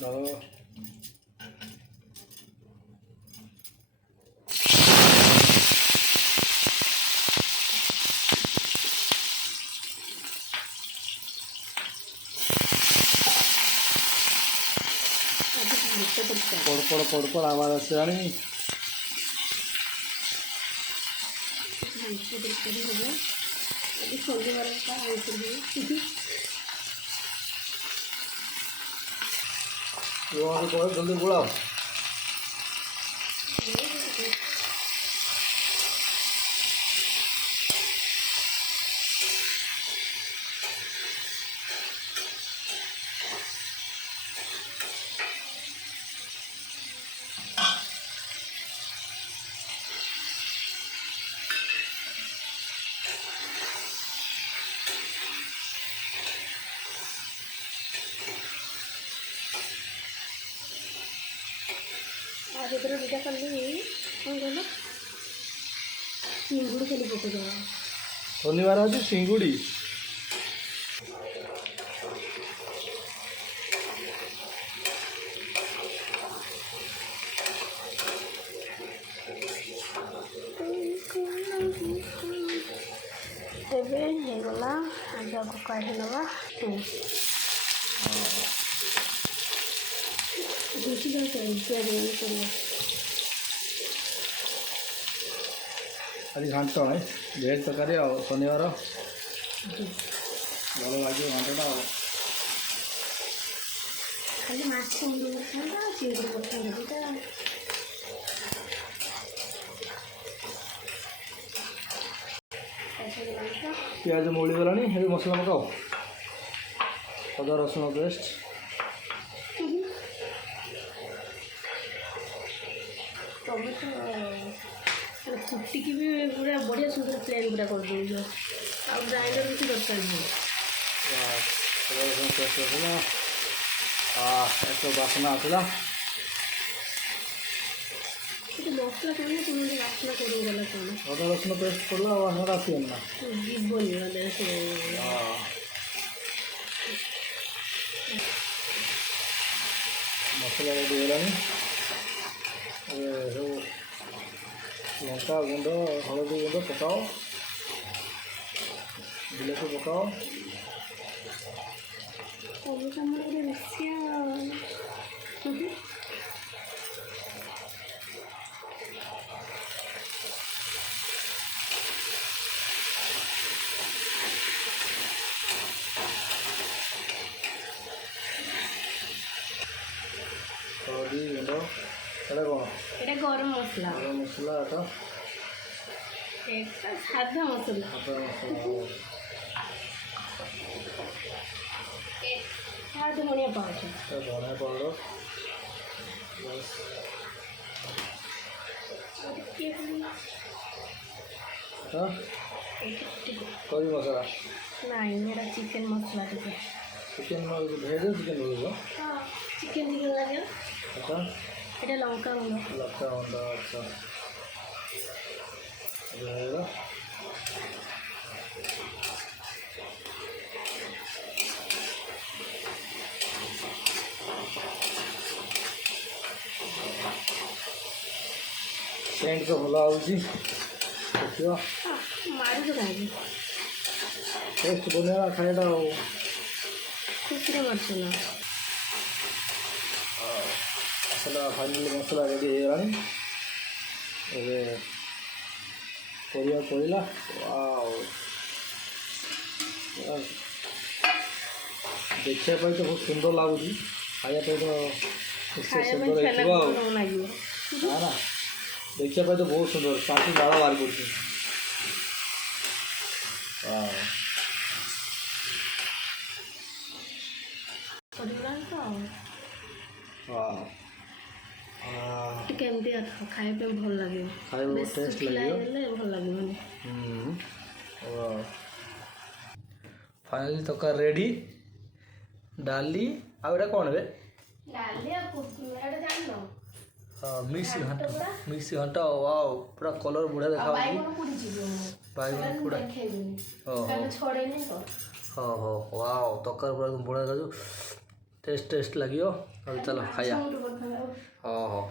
No. पड़ आवाज आसानी जल्दी बुलाओ दुटा कल कौन कहल चिंगुड़ी खाली पकड़ शनिवार आज चिंगुड़ी गला आग को काढ़ी नवा आज घाट ना भेज तरकारी शनिवार भल लगे घाटा खाली माछ चिंगुड़ी पकाइटा प्याज मोड़ी गला मसला पकाओ अदा रसुण पेस्ट फुटिकी भी पूरा बढ़िया सुंदर प्लेन पूरा कर दौज आ ग्राइंडर भी दरकार नहीं बासना आसला मसला कौन तुम बासना करगला कौन अदा रसुण पेस्ट पड़ा बासना आसन ना जीवन मसला रेडी है लंका गुंड हलदी गुंड पकाओ बिलाती पकाओ हलदी गुंड एटा कौन गरम मसला गरम मसला सादा मसला धनिया पाउडर धनिया पाउडर बस करी मसला नहीं मेरा चिकन मसला चिकेन भेज चिकेन रोल चिकन लगे अच्छा এটা লঙ্কা গুঁড়ো लक्का होंडा अच्छा रहेगा सेंट तो भला आउची देखियो मारी तो खाई टेस्ट बनेगा खाएगा खुशी मरछ ना मसला फाइनली मसला रेडी हो गला पड़ा देखा तो बहुत सुंदर लगुच खाया तो निश्चय सुंदर है ना देखा तो बहुत सुंदर पाटी बाड़ा बाहर केमती खाइबा भल लगे खाइबा टेस्ट लगे भल लगे फाइनली तक रेडी डाली आउटा कौन बे मिक्सी घंटा वाओ पूरा कलर बढ़िया देखा बैगन पूरा हाँ हाँ वाओ तकर पूरा एकदम बढ़िया देखा टेस्ट टेस्ट लगियो चलो खाया ସବୁଠୁ ପ୍ରଥମେ ଆଉ हाँ हाँ